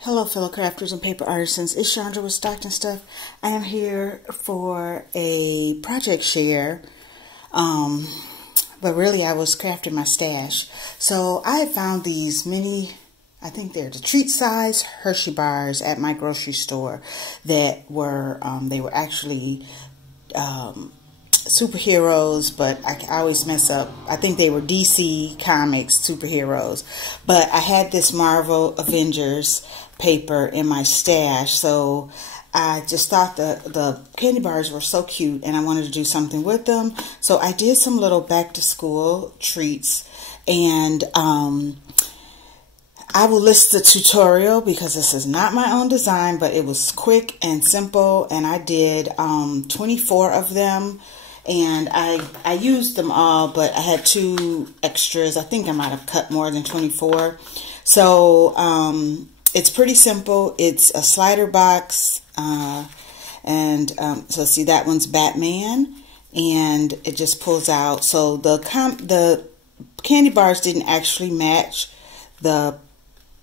Hello fellow crafters and paper artisans, it's Chandra with Stockton Stuff. I am here for a project share, but really I was crafting my stash. So I found these mini, I think they're the treat size Hershey bars at my grocery store that were, they were actually superheroes, but I always mess up. I think they were DC Comics superheroes, but I had this Marvel Avengers paper in my stash, so I just thought the candy bars were so cute and I wanted to do something with them. So I did some little back to school treats, and I will list the tutorial because this is not my own design, but it was quick and simple, and I did 24 of them. And I used them all, but I had 2 extras. I think I might have cut more than 24. So it's pretty simple. It's a slider box. So see, that one's Batman. And it just pulls out. So the candy bars didn't actually match the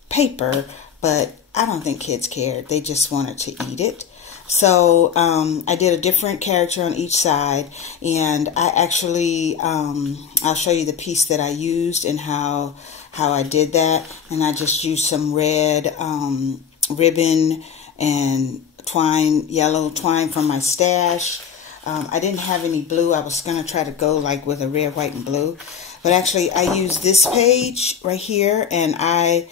paper, but I don't think kids cared. They just wanted to eat it. So I did a different character on each side, and I actually, I'll show you the piece that I used and how I did that. And I just used some red ribbon and twine, yellow twine from my stash. I didn't have any blue. I was going to try to go like with a red, white, and blue. But actually I used this page right here, and I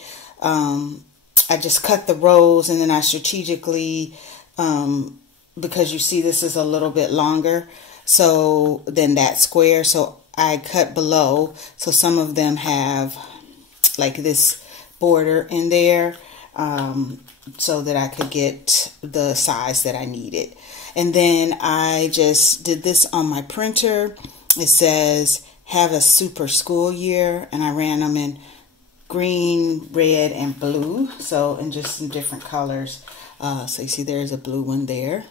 just cut the rows, and then I strategically, because you see this is a little bit longer so than that square, so I cut below, so some of them have like this border in there, so that I could get the size that I needed. And then I just did this on my printer. It says have a super school year, and I ran them in green, red, and blue, so in just some different colors. So you see there's a blue one there.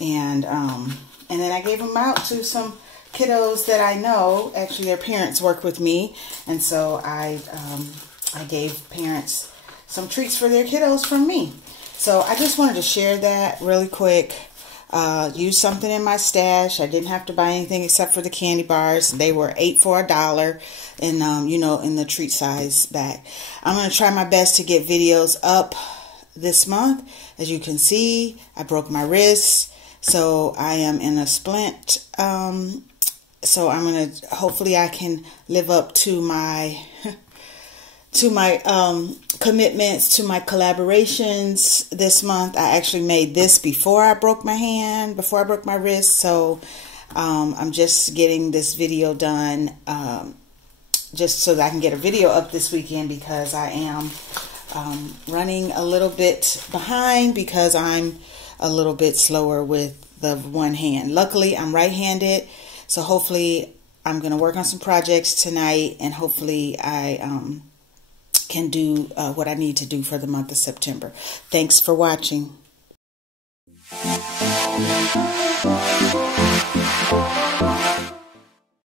And then I gave them out to some kiddos that I know. Actually, their parents work with me. And so I gave parents some treats for their kiddos from me. So I just wanted to share that really quick. Use something in my stash. I didn't have to buy anything except for the candy bars. They were 8 for $1 in, you know, in the treat size bag. I'm going to try my best to get videos up this month. As you can see, I broke my wrist, so I am in a splint. So I'm gonna, hopefully I can live up to my commitments, to my collaborations this month. I actually made this before I broke my hand, before I broke my wrist. So I'm just getting this video done, just so that I can get a video up this weekend, because I am running a little bit behind because I'm a little bit slower with the one hand. Luckily, I'm right-handed, so hopefully I'm going to work on some projects tonight, and hopefully I can do what I need to do for the month of September. Thanks for watching.